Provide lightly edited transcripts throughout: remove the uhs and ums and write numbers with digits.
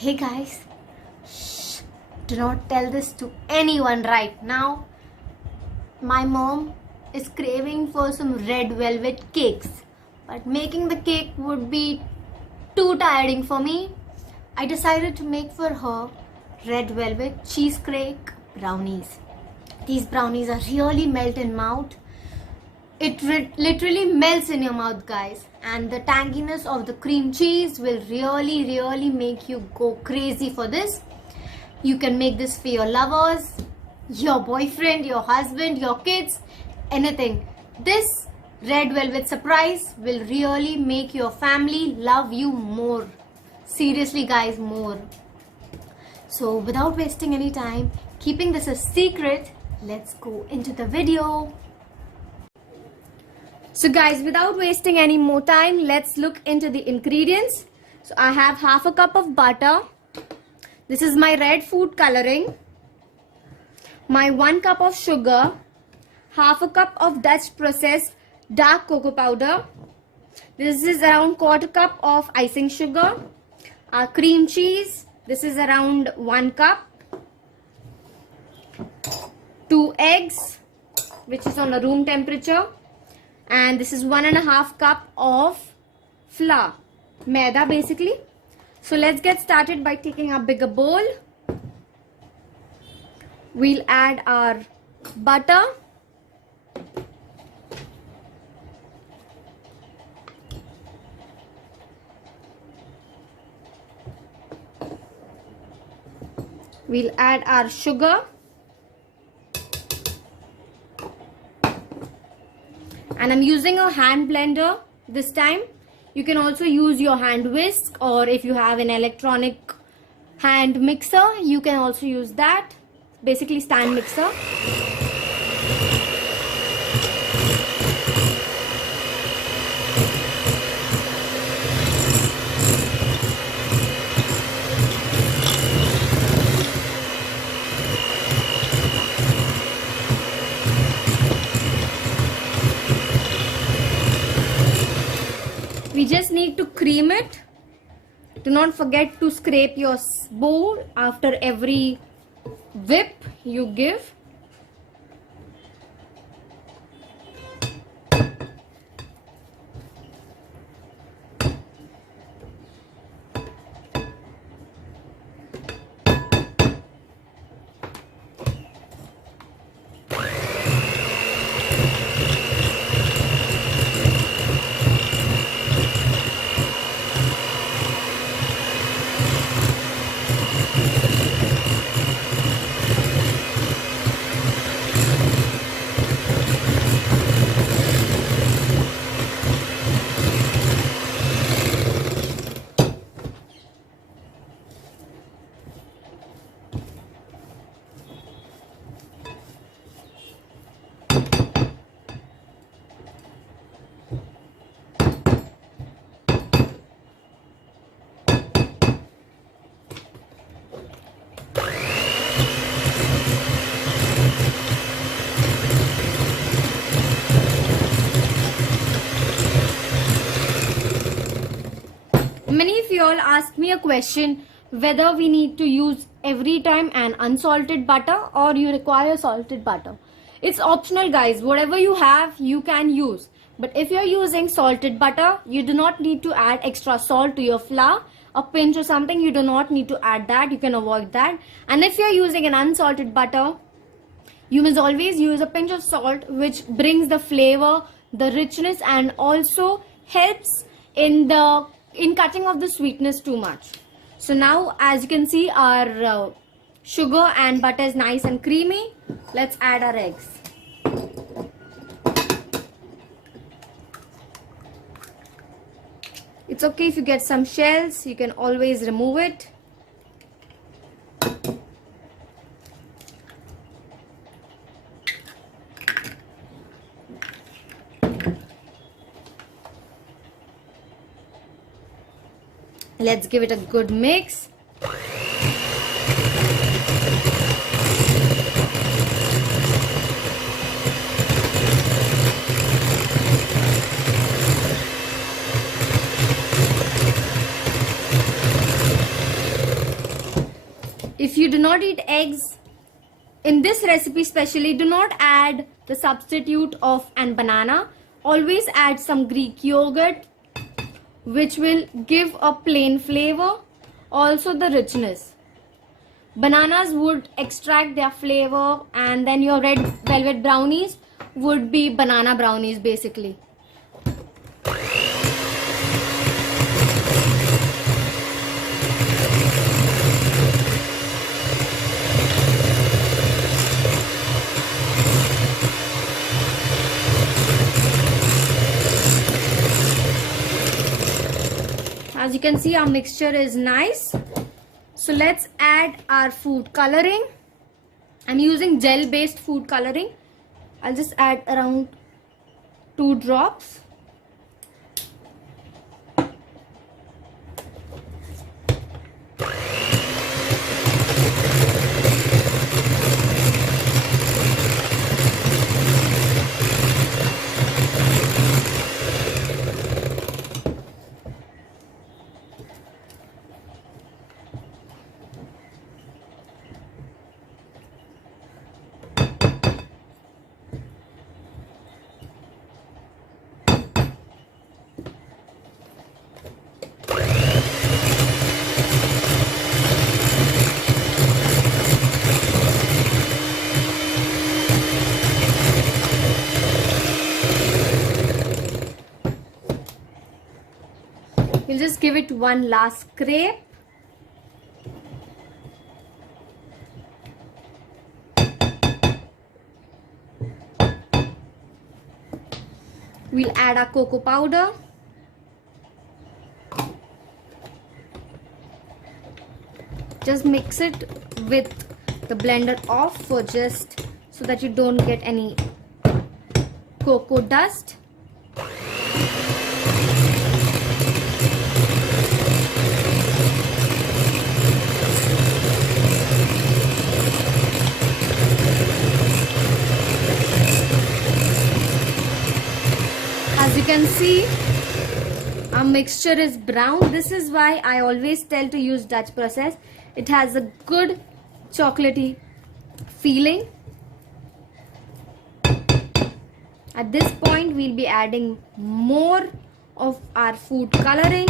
Hey guys, shh, do not tell this to anyone right now. My mom is craving for some red velvet cakes, but making the cake would be too tiring for me. I decided to make for her red velvet cheesecake brownies. These brownies are really melt in mouth. It literally melts in your mouth, guys, and the tanginess of the cream cheese will really make you go crazy for this. You can make this for your lovers, your boyfriend, your husband, your kids, anything. This red velvet surprise will really make your family love you more. Seriously, guys, more. So without wasting any time, keeping this a secret, let's go into the video. So guys, without wasting any more time, let's look into the ingredients. So I have half a cup of butter. This is my red food coloring. My 1 cup of sugar. Half a cup of Dutch processed dark cocoa powder. This is around 1/4 cup of icing sugar. Our cream cheese. This is around 1 cup. 2 eggs, which is on a room temperature. And this is 1.5 cup of flour, maida basically. So let's get started by taking a bigger bowl. We'll add our butter. We'll add our sugar. And I'm using a hand blender this time. You can also use your hand whisk, or if you have an electronic hand mixer, you can also use that. Basically stand mixer. We just need to cream it. Do not forget to scrape your bowl after every whip you give. Many of you all ask me a question whether we need to use every time an unsalted butter or you require salted butter. It's optional, guys. Whatever you have, you can use. But if you're using salted butter, you do not need to add extra salt to your flour. A pinch or something, you do not need to add that. You can avoid that. And if you're using an unsalted butter, you must always use a pinch of salt, which brings the flavor, the richness, and also helps in cutting off the sweetness too much. So now, as you can see, our sugar and butter is nice and creamy. Let's add our eggs. It's okay if you get some shells, you can always remove it. Let's give it a good mix. If you do not eat eggs, in this recipe especially, do not add the substitute of an banana. Always add some Greek yogurt, which will give a plain flavor, also the richness. Bananas would extract their flavor, and then your red velvet brownies would be banana brownies basically. As you can see, our mixture is nice. So let's add our food coloring. I'm using gel based food coloring. I'll just add around 2 drops. We'll just give it one last scrape. We'll add our cocoa powder. Just mix it with the blender off for just so that you don't get any cocoa dust. As you can see, our mixture is brown. This is why I always tell to use Dutch process. It has a good chocolatey feeling. At this point, we'll be adding more of our food coloring.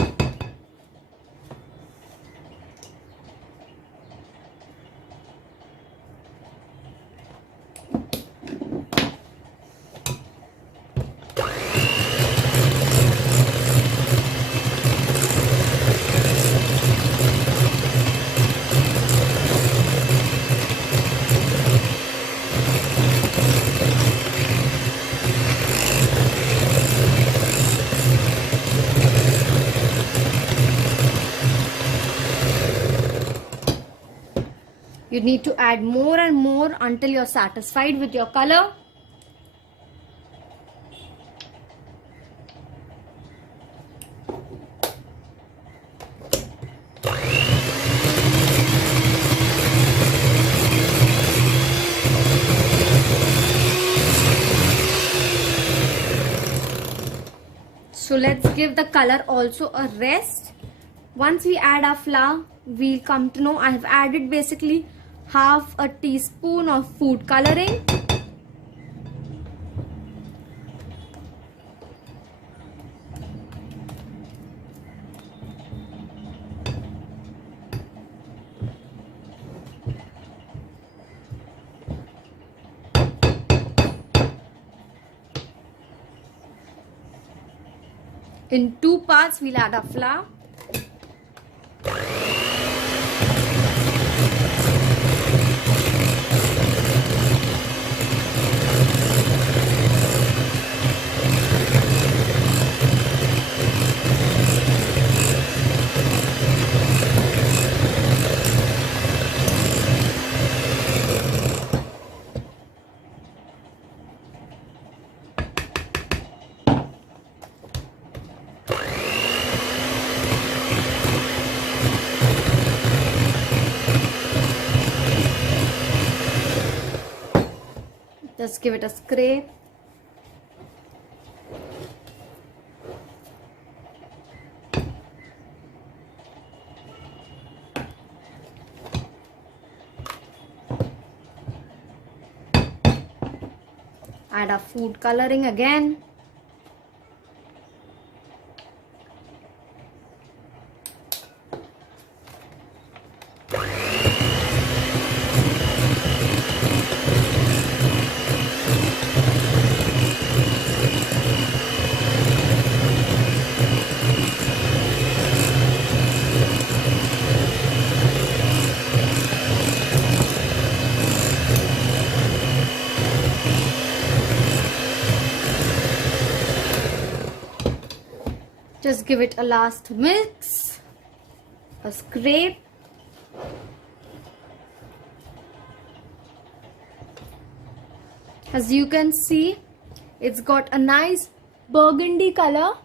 You need to add more and more until you're satisfied with your color. So let's give the color also a rest. Once we add our flour, we'll come to know I have added basically half a teaspoon of food coloring. In 2 parts, we'll add our flour. Just give it a scrape. Add our food coloring again. Just give it a last mix, a scrape. As you can see, it's got a nice burgundy color.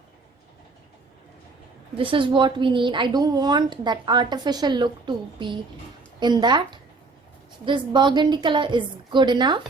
This is what we need. I don't want that artificial look to be in that. So this burgundy color is good enough.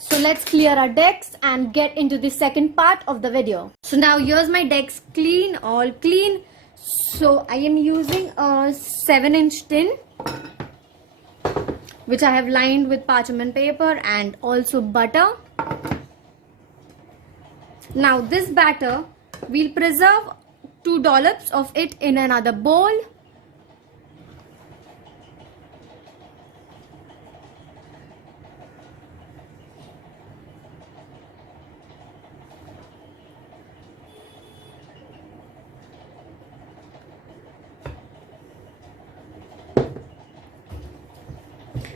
So let's clear our decks and get into the second part of the video. So now here's my decks clean, all clean. So I am using a 7-inch tin, which I have lined with parchment paper and also butter. Now this batter, we'll preserve 2 dollops of it in another bowl.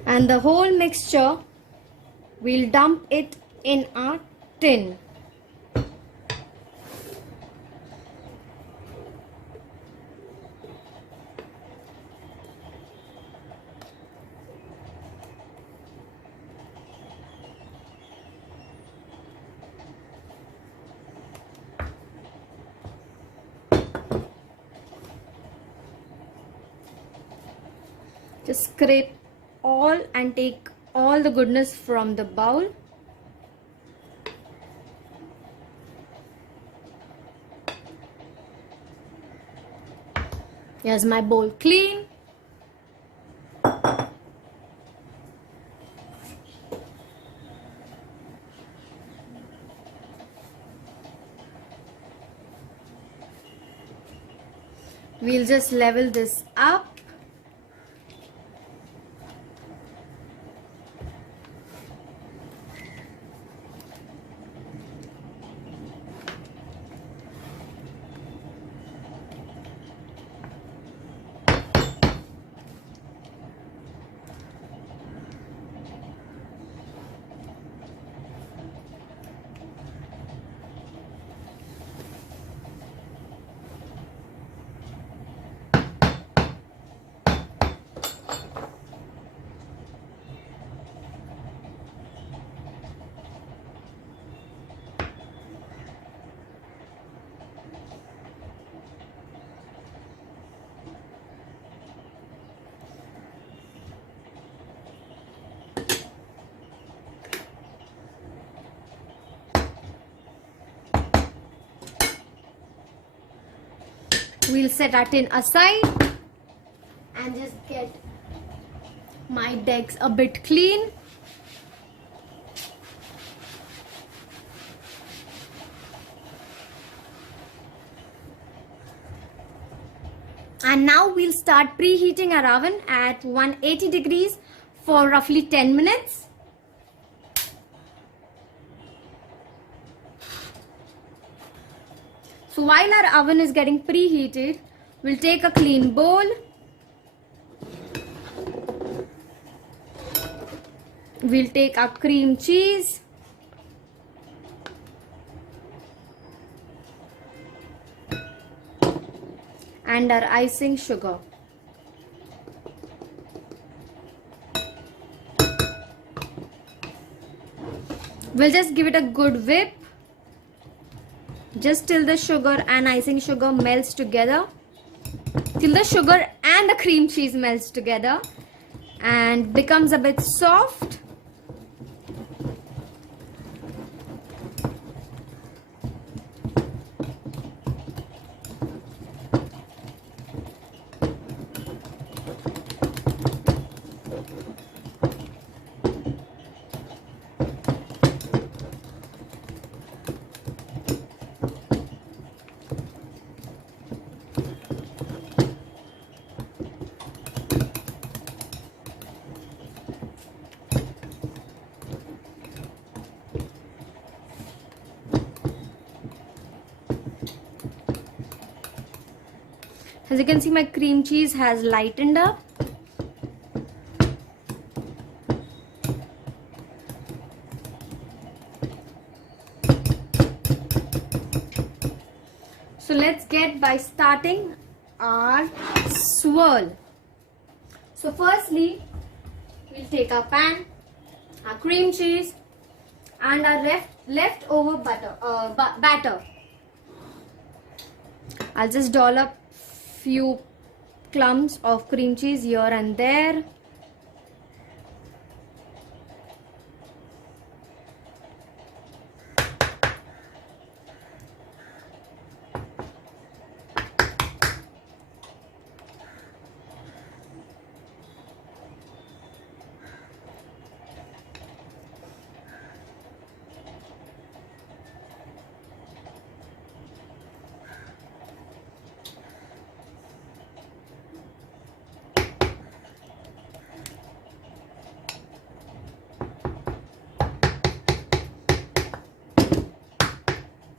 And the whole mixture, we'll dump it in our tin. Just scrape all and take all the goodness from the bowl. Here's my bowl clean. We'll just level this up. We'll set our tin aside and just get my decks a bit clean. And now we'll start preheating our oven at 180 degrees for roughly 10 minutes. So while our oven is getting preheated, we'll take a clean bowl. We'll take our cream cheese. And our icing sugar. We'll just give it a good whip just till the sugar and icing sugar melts together, till the sugar and the cream cheese melts together and becomes a bit soft. As you can see, my cream cheese has lightened up. So let's get by starting our swirl. So firstly, we'll take our pan, our cream cheese and our leftover batter. I'll just dollop few clumps of cream cheese here and there.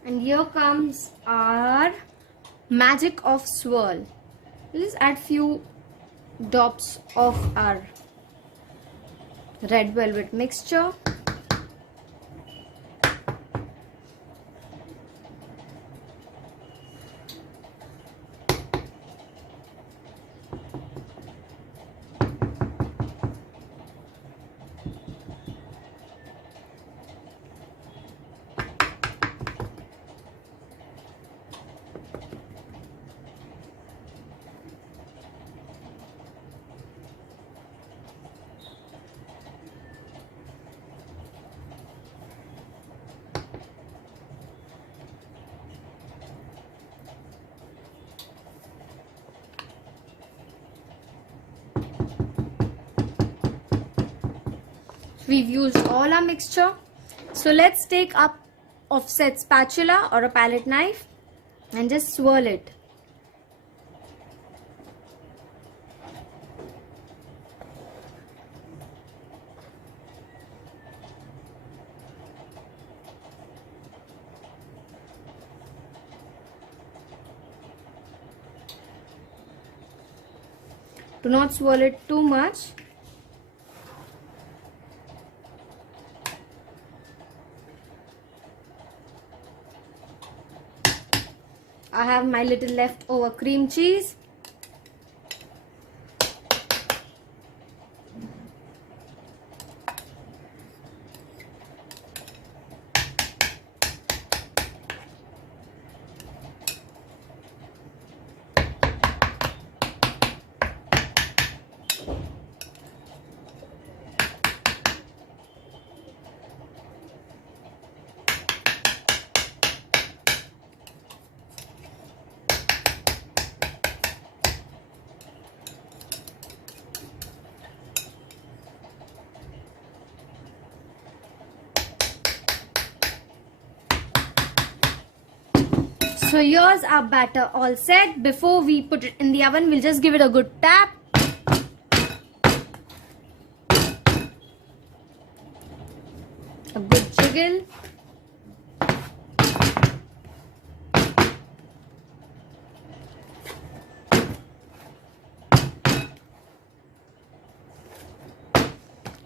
And here comes our magic of swirl. We'll just add few drops of our red velvet mixture. We've used all our mixture. So let's take up offset spatula or a palette knife and just swirl it. Do not swirl it too much. I have my little leftover cream cheese. So here's our batter all set. Before we put it in the oven, we'll just give it a good tap. A good jiggle.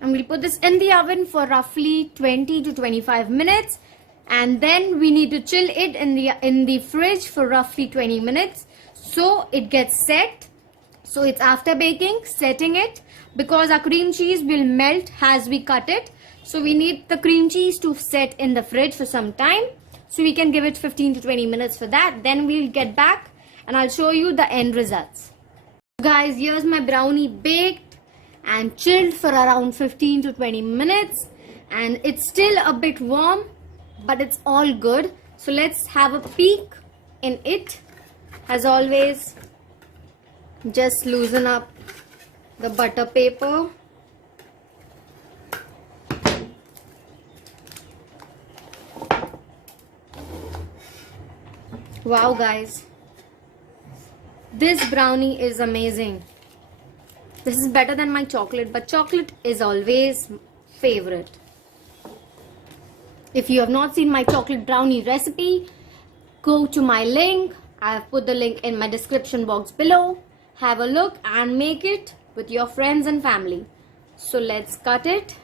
And we'll put this in the oven for roughly 20 to 25 minutes. And then we need to chill it in the fridge for roughly 20 minutes so it gets set. So it's after baking, setting it, because our cream cheese will melt as we cut it. So we need the cream cheese to set in the fridge for some time. So we can give it 15 to 20 minutes for that. Then we'll get back and I'll show you the end results. Guys, here's my brownie baked and chilled for around 15 to 20 minutes. And it's still a bit warm, but it's all good. So let's have a peek in it. As always, just loosen up the butter paper. Wow guys, this brownie is amazing. This is better than my chocolate, but chocolate is always favorite. If you have not seen my chocolate brownie recipe, go to my link. I have put the link in my description box below. Have a look and make it with your friends and family. So let's cut it.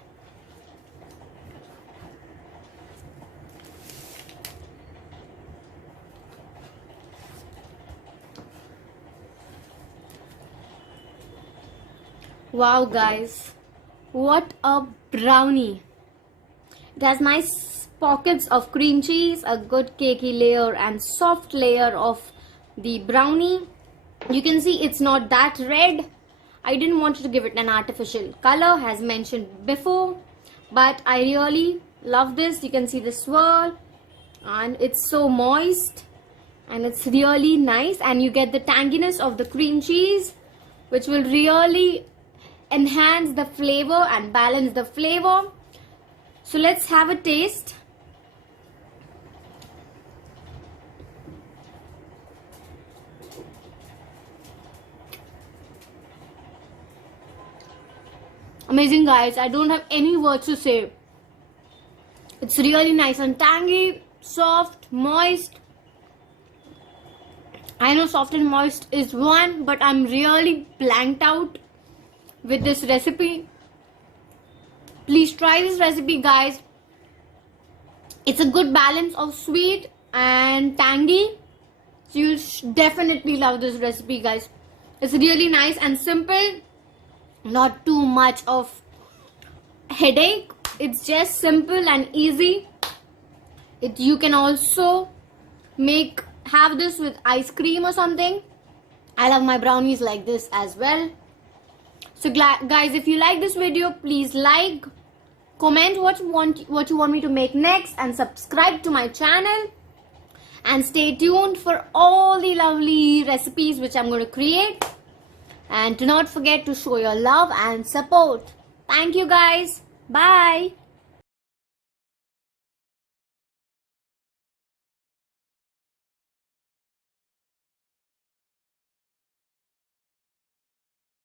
Wow guys, what a brownie. It has nice pockets of cream cheese, a good cakey layer and soft layer of the brownie. You can see it's not that red. I didn't want to give it an artificial color as mentioned before, but I really love this. You can see the swirl and it's so moist and it's really nice, and you get the tanginess of the cream cheese, which will really enhance the flavor and balance the flavor. So let's have a taste. Amazing guys, I don't have any words to say. It's really nice and tangy, soft, moist. I know soft and moist is one, but I'm really blanked out with this recipe. Please try this recipe guys. It's a good balance of sweet and tangy. So you'll definitely love this recipe guys. It's really nice and simple. Not too much of headache. It's just simple and easy. You can also have this with ice cream or something. I love my brownies like this as well. So guys, if you like this video, please like, comment what you want me to make next, and subscribe to my channel. And stay tuned for all the lovely recipes which I'm going to create. And do not forget to show your love and support. Thank you guys. Bye.